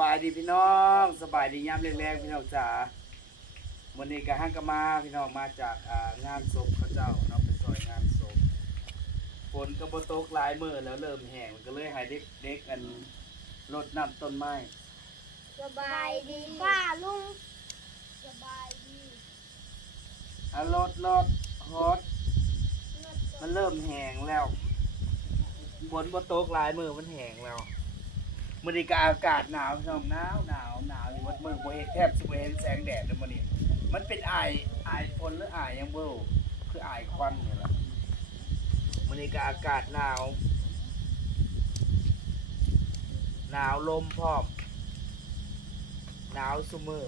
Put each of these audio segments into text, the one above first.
บายดีพี่น้อง สบายดียามแรงๆพี่น้องจ๋าวันนี้ก็ห้างก็มาพี่น้องมาจากอ่างานศพเขาเจ้าเนาะไปซอยงานศพฝนก็บ่ตกหลายมื้อแล้วเริ่มแห้งก็เลยให้เด็กๆกันรดน้ำต้นไม้สบายดีป้าลุงสบายดีอารดรดฮอดมันเริ่มแห้งแล้วฝนบ่ตกหลายมื้อมันแห้งแล้ว มื้อนี้ก็อากาศหนาวพี่น้องหนาวหนาวหนาวอยู่วัดเมืองบ่เห็นแทบสิบ่เห็นแสงแดดเลยมื้อนี้ มันเป็นอายอายฝนหรืออายหยังบ่รู้คืออายควันนี่แหละมื้อนี้ก็อากาศหนาว หนาวลมพร้อมหนาวซุมือ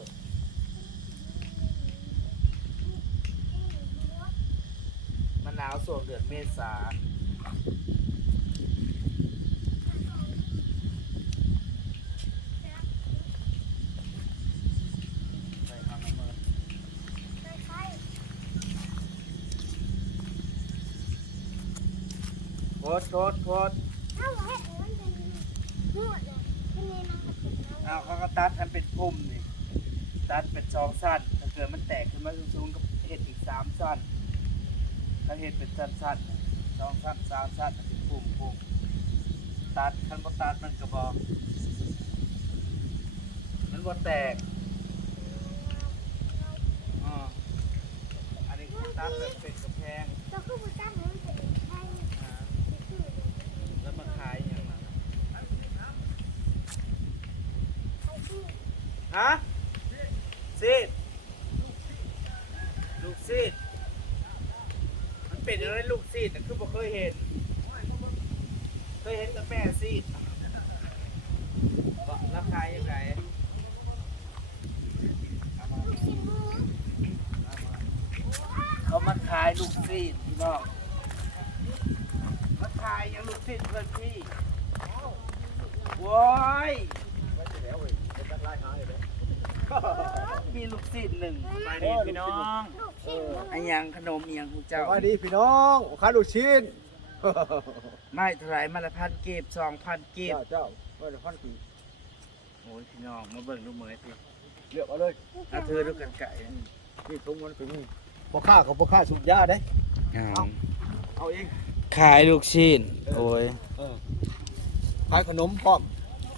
มันหนาวส่วงเดือนเมษาไปเอาน้ำมือ ใช่ โคตรโคตรโคตรๆถ้าว่าให้มันเป็นนวดเลยที่นี่มันก็เป็นน้ำเอาเขาก็ตัดอันเป็นพุ่มนี่ตัดเป็นสองสั้นถ้าเกิดมันแตกขึ้นมาสูงๆก็เห็ดอีกสามสั้นถ้าเห็ดเป็นสั้นๆน่ะสองสั้นสามสั้นเป็นพุ่มพุ่มตัดคันบ่ตัดมันก็บอกมันบ่แตกอ่าอันนี้คือตัดแบบเป็นกระแพง ก็คือผู้จ้างมันเป็นใช่ อ่า คือ แล้วมาขายอย่างนั้น ไอ้ที่ ฮะซีดลูกซีดมันเป็นอะไรลูกซีดน่คือบ่เคยเห็น เคยเห็นกับแม่ซีดก็ราคายังไงเอามาลูกชิ้นหมูเขามาขายลูกซีดพี่น้องมาขายยังลูกซีดเพื่อนพี่โว้ย มีลูกซีดหนึ่งไปดีพี่น้องลูกชิ้นหมูไอ้ยังขนมเอียงคุณสเจ้าวัสดีพี่น้องข้าลูกชิ้นไม่เท่าไหรมาละพันเก็บสองพันเก็บเจ้าเจ้าเมื่อพันกี่โอ้ยพี่น้องมาเบิ่งดูเหมยพี่เลือกเอาเลยเอาเธอดูกันไก่นี่ทุ่งมันเป็นพ่อข้าของพ่อข้าสูบยาได้เอาเอาเองขายลูกชิ้นโอ้ยเออขายขนมพร้อม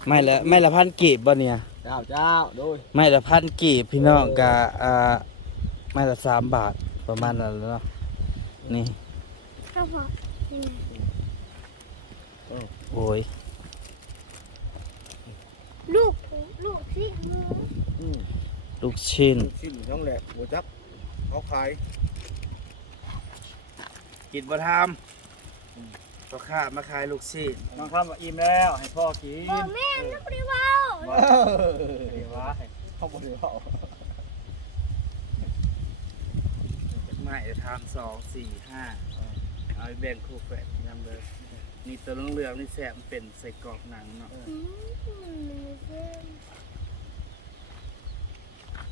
ไม่ละไม่ละพันกีบบ่เนี่ย เจ้าเจ้าโดยไม่ละพันกีบพี่น้องกะอ่าไม่ละสามบาทประมาณนั้นแหล้วเนาะนี่ข้าวผัดนี่โอ้ยลูกลูกชิ้นหมูอืมลูกชิ้นลูกชิ้นน้องแหละหัวจักเขาขายกินบ่ทำ ก็ข้ามาขายลูกชิ้นน้องข้ามมาอิ่มแล้วให้พ่อกินบอกแม่นักเรียนว่าเดี๋ยวว่าให้เขาบอกเดี๋ยวเอาไม่จะทำสองสี่ห้าเอาไปแบ่งคู่แฝดนำเลยนี่ตัวเหลืองๆนี่แสบมันเป็นใส่กรอกหนังเนาะอืมมันเป็น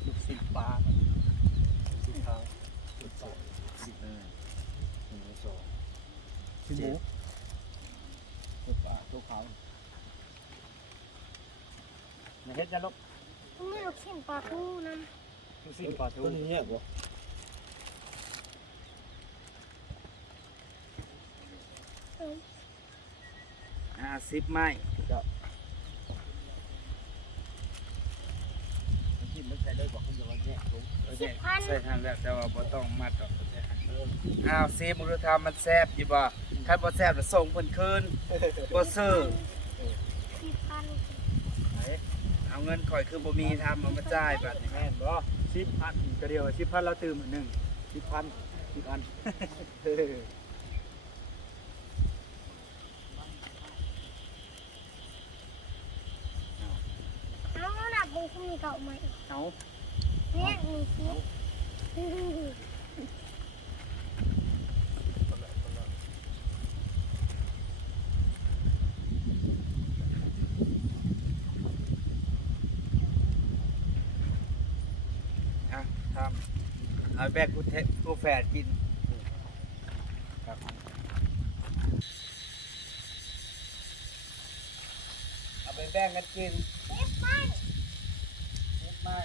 ลูกชิ้นปลาชิ้นขาวชิ้นปลาชิ้นเออหนึ่งสองชิ้นหมู ชิ้นปลาตัวขาวอย่าเฮ็ดจะลบไม่ลูกชิ้นปลาทูนะลูกชิ้นปลาทูตัวนี้เนี่ยบ่ห้าสิบไม้เจ้าชิ้นมันใส่ได้บ่คุณจะว่าแยกถุงเออแยสิบกพันใส่ทางแล้วแต่ว่าบ่ต้องมัดดอกอ้าวซีมุรธรรมมันแซ่บอยู่บ่ ถ้าบ่แซ่บจะส่งเพิ่นคืนบ่ซื้อสิบพันไหนเอาเงินข่อยคือบ่มีทำเอามาจ่ายบัดนี้แม่นบ่สิบพันก็เดียวสิบพันเราตื่มอันหนึ่งสิบพันสิบพันเอาหนักบุญคุณมีเก่าไหมเอาเนี่ยมีคิดอะทำเอา แบกกูเทกูแฝดกินครับเอาไปแบ่งกันกินสิบบไม่เฮ็ดไม่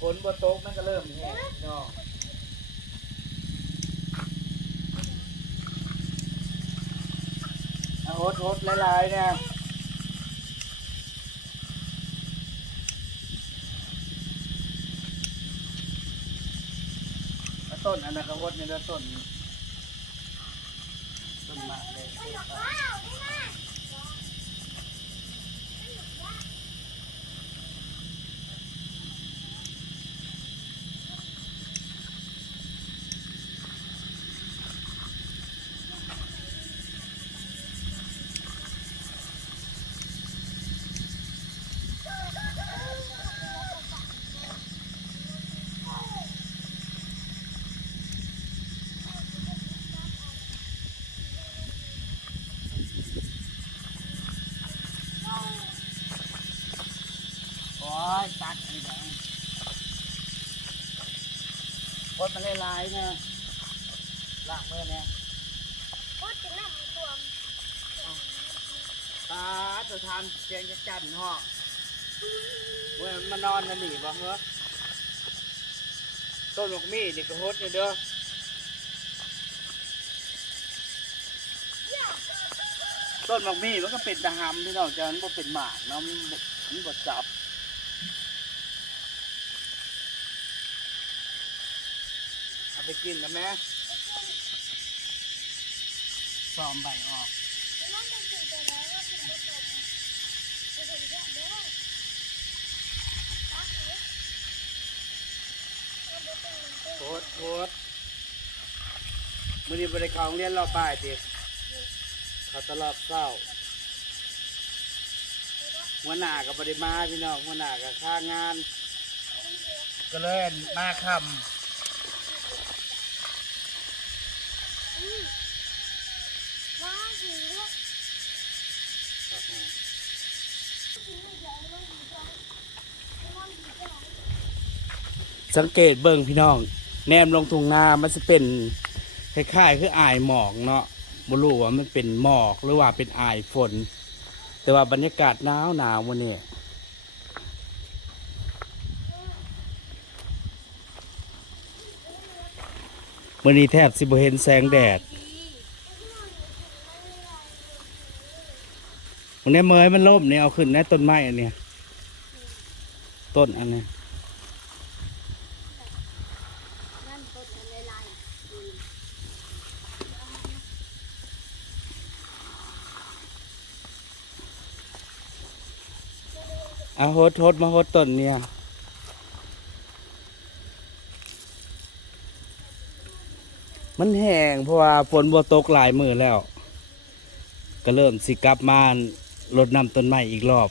ฝนบ่ตกมันก็เริ่มแห้งพี่น้องเอาโฮดโฮดหลายๆเนี่ยต้นอันนั้นก็โฮดในเด้อต้นต้นมะเลย ว้าวนี่นะโอ้ยตัดอันนี้ได้โฮดมันหลายๆเนี่ยล้างมือเนี่ยพูดถึงน้ำท่วมตาจะทานเสียงจะจันห้องเมื่อมานอนนั่นนี่บ่เหรอต้นหมกมีนี่ก็โฮดนี่เด้อต้นหมกมีมันก็เป็นตะหำที่น้องจะมันบ่เป็นหมากเนาะมันบ่มันบ่จับเอา ไปกินนะแม่ซ้อมใบออกน้องจะกินไปไหนว่ากินผสมผสมเยอะเด้อตักเลยเอาไปเป็นมันเป็นโคตรโคตรมื่อนี้บริการเรียนรอบป้ายติเขาตลอดเศร้าหัวหน้ากับบริมาพี่น้องหัวหน้ากับค่างาน ก็เลยมาคอืมว้าวหิวด้วยำ สังเกตเบิ่งพี่น้อง แนมลงทุ่งนามันจะเป็นคล้ายๆคืออายหมอกเนาะบ่รู้ว่ามันเป็นหมอกหรือว่าเป็นอายฝน แต่ว่าบรรยากาศหนาวหนาววันนี้วันนี้แทบสิบเห็นแสงแดดวันนี้เมยมันล่มเนี่ยเอาขึ้นนะต้นไม้อันเนี้ยต้นอันเนี้ยนต้นอะไรลายอืม เอา โฮดโฮดมาโฮดต้นเนี่ยมันแห้งเพราะว่าฝนบ่ตกหลายมือแล้ว ก็เริ่มสิกลับมาลดน้ำต้นไม้อีกรอบ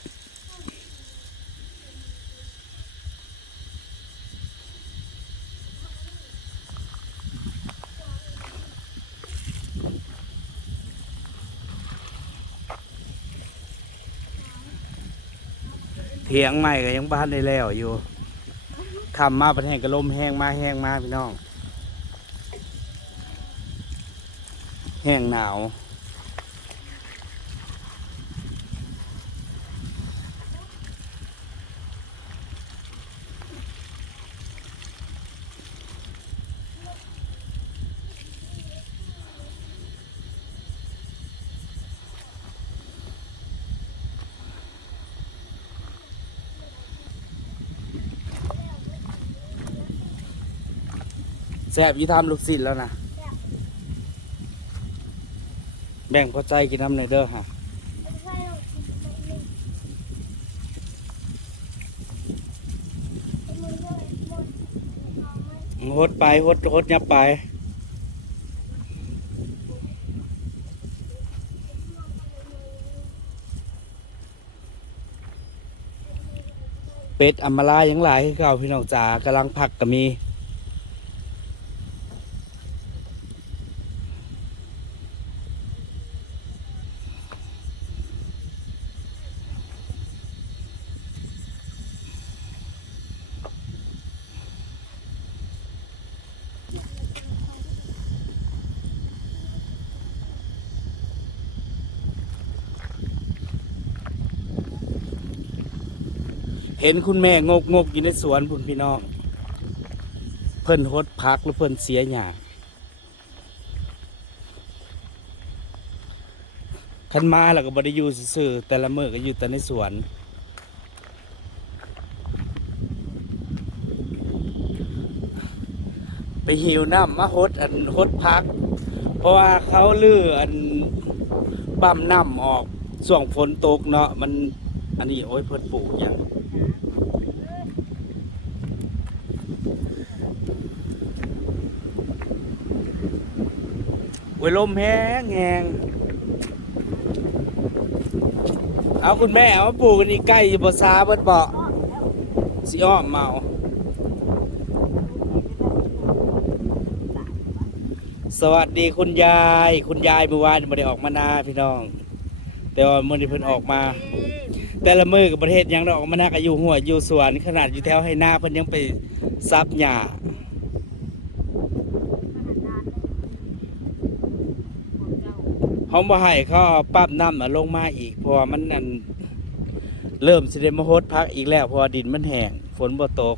ถียงใหม่ก็ยังบ้านได้แล้วอยู่คำมาประเทศกระลมแห้งมาแห้งมาพี่น้อง แห้งหนาว ซ่บยี่ทำลูกศิษย์แล้วนะแบ่งพอใจกินน้ำในอยเด้อฮะไม่ใช่หรอกกินไปหนึ่งมันด้วยหมดเอาไหมหดไปหดหดยับไปเป็ดอัมมาลายังหลายคือเก่าพี่น้องจ๋ากำลังพักก็มี เห็นคุณแม่งกงกอยู่ในสวนพุ่นพี่น้อง เพิ่นฮดพักหรือเพิ่นเสียหยาคันมาแล้วก็บ่ได้อยู่ซื่อแต่ละมือก็อยู่แต่ในสวนไปหิวน้ำมาฮดอันฮดพัก เพราะว่าเขาลืออันปั๊มน้ำออกส่วงฝนตกเนาะมันอันนี้โอ้ยเพิ่นปลูกอย่าง โอ้ยลมแห้งแห้งเอาคุณแม่เอามาปลูกกันอีกใกล้อยู่บ่ซาเบิดบ่สิอ้อมเมาสวัสดีคุณยาย คุณยายเมื่อวานไม่ได้ออกมานาพี่น้อง แต่ว่าเมื่อนี้เพิ่นออกมา แต่ละมือกับประเทศยังได้ออกมานาก็อยู่หัวอยู่สวนขนาดอยู่แถวให้หน้าเพิ่นยังไปซับหญ้า เขาบ่ให้เขาปั๊บน้ำลงมาอีกเพราะว่ามันนั่นเริ่มสิได้มาโฮดพักอีกแล้วเพราะว่าดินมันแห้งฝนบ่ตก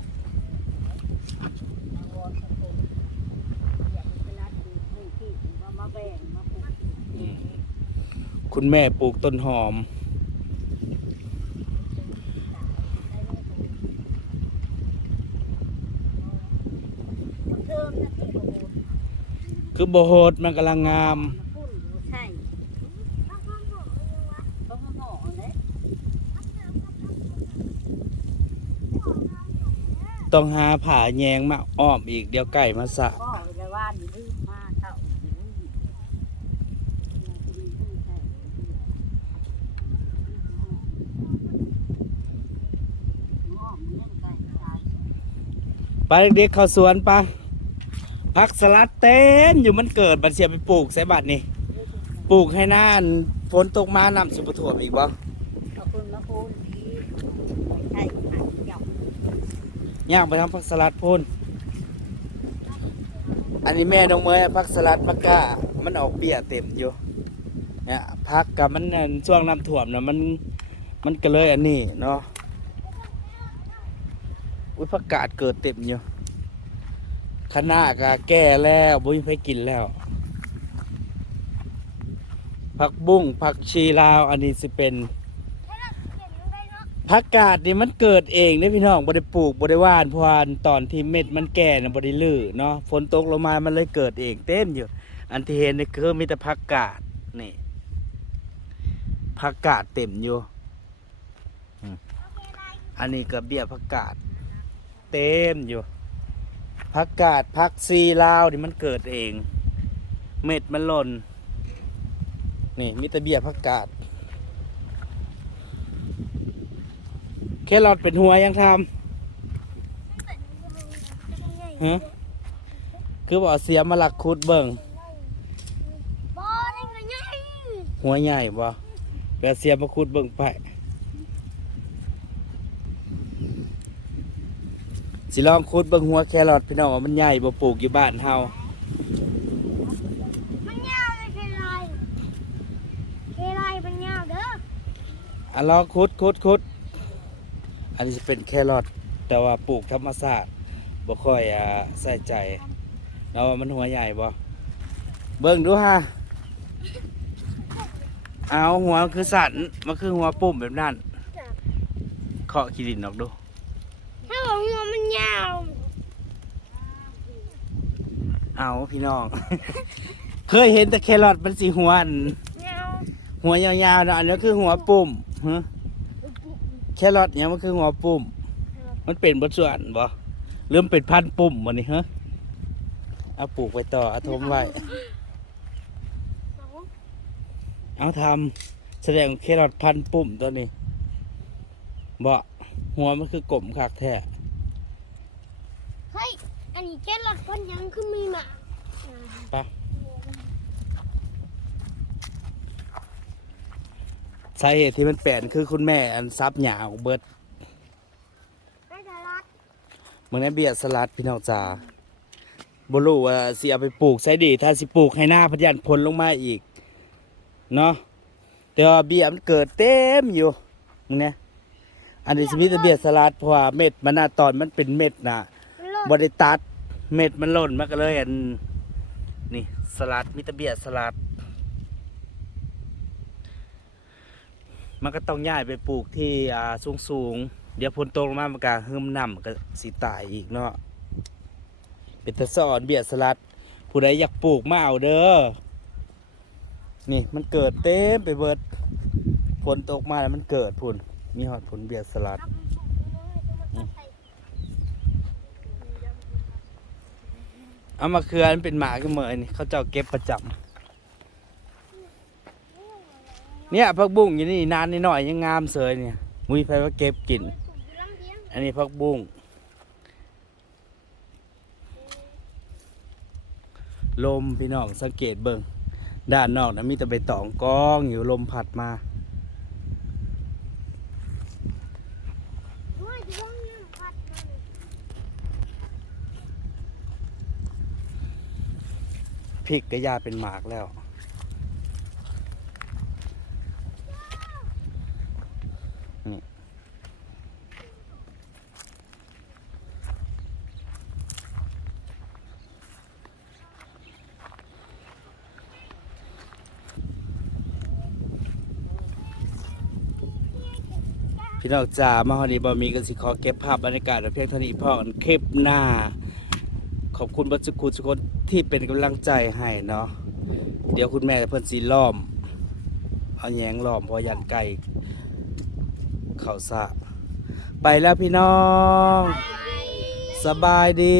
คุณแม่ปลูกต้นหอม คือโบโฮดมันกำลังงาม ใช่ต้องมาหมอเลย ต้องหาผ่าแยงมาอ้อมอีกเดี๋ยวไก่มาสะก็เลยว่านี่ลืมมาเข้าง้อมเลี้ยงไก่ตาไปเด็กๆเข้าสวนปะพักสลัดเต้นอยู่มันเกิดบัดเสียไปปลูกใส่บัดนี่ปลูกให้น้านฝนตกมาน้ำสุปถ่วมอีกบ่ขอบคุณนะคุณดีใช่ค่ะเจ้า ย่างไปทำพักสลัดพ่นอันนี้แม่น้องเมยพักสลัดมะกกามันออกเบี้ยเต็มอยู่เนี่ยพักกับมันช่วงน้ำท่วมนะมันมันก็เลยอันนี้เนาะอุ้ยผักกาดเกิดเต็มอยู่คณะกะแก่แล้วบุ้ยไปกินแล้วผักบุ้งผักชีลาวอันนี้สิเป็น ผักกาดนี่มันเกิดเองเด้พี่น้องบ่ได้ปลูกบ่ได้หว่านพราะว่าตอนที่เม็ดมันแก่นะบ่ได้ลื้อเนาะฝนตกลงมามันเลยเกิดเองเต้นอยู่ อันที่เห็นนี่คือมีแต่ผักกาดนี่ผักกาดเต็มอยู่อันนี้ก็เบี้ยผักกาดเต็มอยู่ผักกาดผักซีลาวนี่มันเกิดเอง เม็ดมันหล่นนี่มีแต่เบี้ยผักกาด แค่รอดเป็นหัวยังทำฮะคือบอกเสียมาหลักคุดเบิ่งบอได้ไงไงหัวใหญ่บ่เดี๋ยวเสียมาคุดเบิ่งไปสิลองคุดเบิ่งหัวแครอทพี่น้องว่ามันใหญ่บ่ปลูกอยู่บ้านเฮามันยาวเลยเคลายเคลายมันยาวเด้ออะลองคุดคุดคุด อันนี้จะเป็นแครอทแต่ว่าปลูกธรรมชาติบ่ค่อยอ่าใส่ใจแล้วว่ามันหัวใหญ่บ่เบิ่งดูฮะเอาหัวมันคือสันมันคือหัวปุ่มแบบนั้นเคาะขี้ดินออกดู ถ้าบอกหัวมันยาว เอาพี่น้อง เคยเห็นแต่แครอทมันสีหัวอันยาว หัวยาวๆนะอันนี้คือหัวปุ่มฮะ แครอทเนี่ยมันคือหัวปุ่ม มันเป็นบทส่วนบ่เริ่มนเป็นพันปุ่มวันนี้ฮะเอาปลูกไว้ต่อเอาทมไว้ เอาทำแสดงแครอทพันปุ่มตัวนี้บ่หัวมันคือกลมคักแท้เฮ้ย อันนี้แค่รถพันยังคือมีหมาป สาเหตุที่มันแปลนคือคุณแม่อันซับหยาของเบิดไม่ได้รัดเมื่อนั้นเบียดสลัดพี่น้องจ๋าบรู้ว่าสิเอาไปปลูกใส่ดีถ้าสิปลูกให้หน้าพยันพลลงมาอีกเนาะแต่ว่าเบี้ยมันเกิดเต็มอยู่มึงเนี่ยอันนี้สิมีแต่เบียดสลัดเพราะว่าเม็ดมันน่ะตอนมันเป็นเม็ดน่ะมันหล่นบ่ได้ตัดเม็ดมันหล่นมันก็เลยอันนี่สลัดมีแต่เบียดสลัด มันก็ต้องย้ายไปปลูกที่อ่าสูงๆเดี๋ยวฝนตกลงมามันก็หึมน้ำก็สิตายอีกเนาะเป็นตะสอนเบียดสลัด ผู้ใดอยากปลูกมาเอาเด้อนี่มันเกิดเต็มไปเบิดฝนตกมาแล้วมันเกิดพุ่นมีหอดผลเบียดสลัดเลยตัวมันใส่เอามาเคือมันเป็นหมาขึ้นมาอันนี่เขาเจ้าเก็บประจำ เนี่ยพักบุ้งอยู่นี่นานนิดหน่อยยังงามเสยเนี่ยมุ้ยไปว่าเก็บกินถุงลำเลียงอันนี้พักบุ้งลมพี่น้องสังเกตเบิงด้านนอกนะมีแต่ใบตองกองอยู่ลมพัดมาพริกก็ยาเป็นหมากแล้ว พี่น้องจ๋ามาฮอดีบอมีกันสิขอเก็บภาพบรรยากาศไว้เพียงเท่านี้พอกันคลิปหน้า ขอบคุณบัจจุคุณทุกคนที่เป็นกำลังใจให้เนาะเดี๋ยวคุณแม่เพิ่นสีล้อม เอาแยงล้อมพอยันไก่เข่าสะ ไปแล้วพี่น้อง สบายดี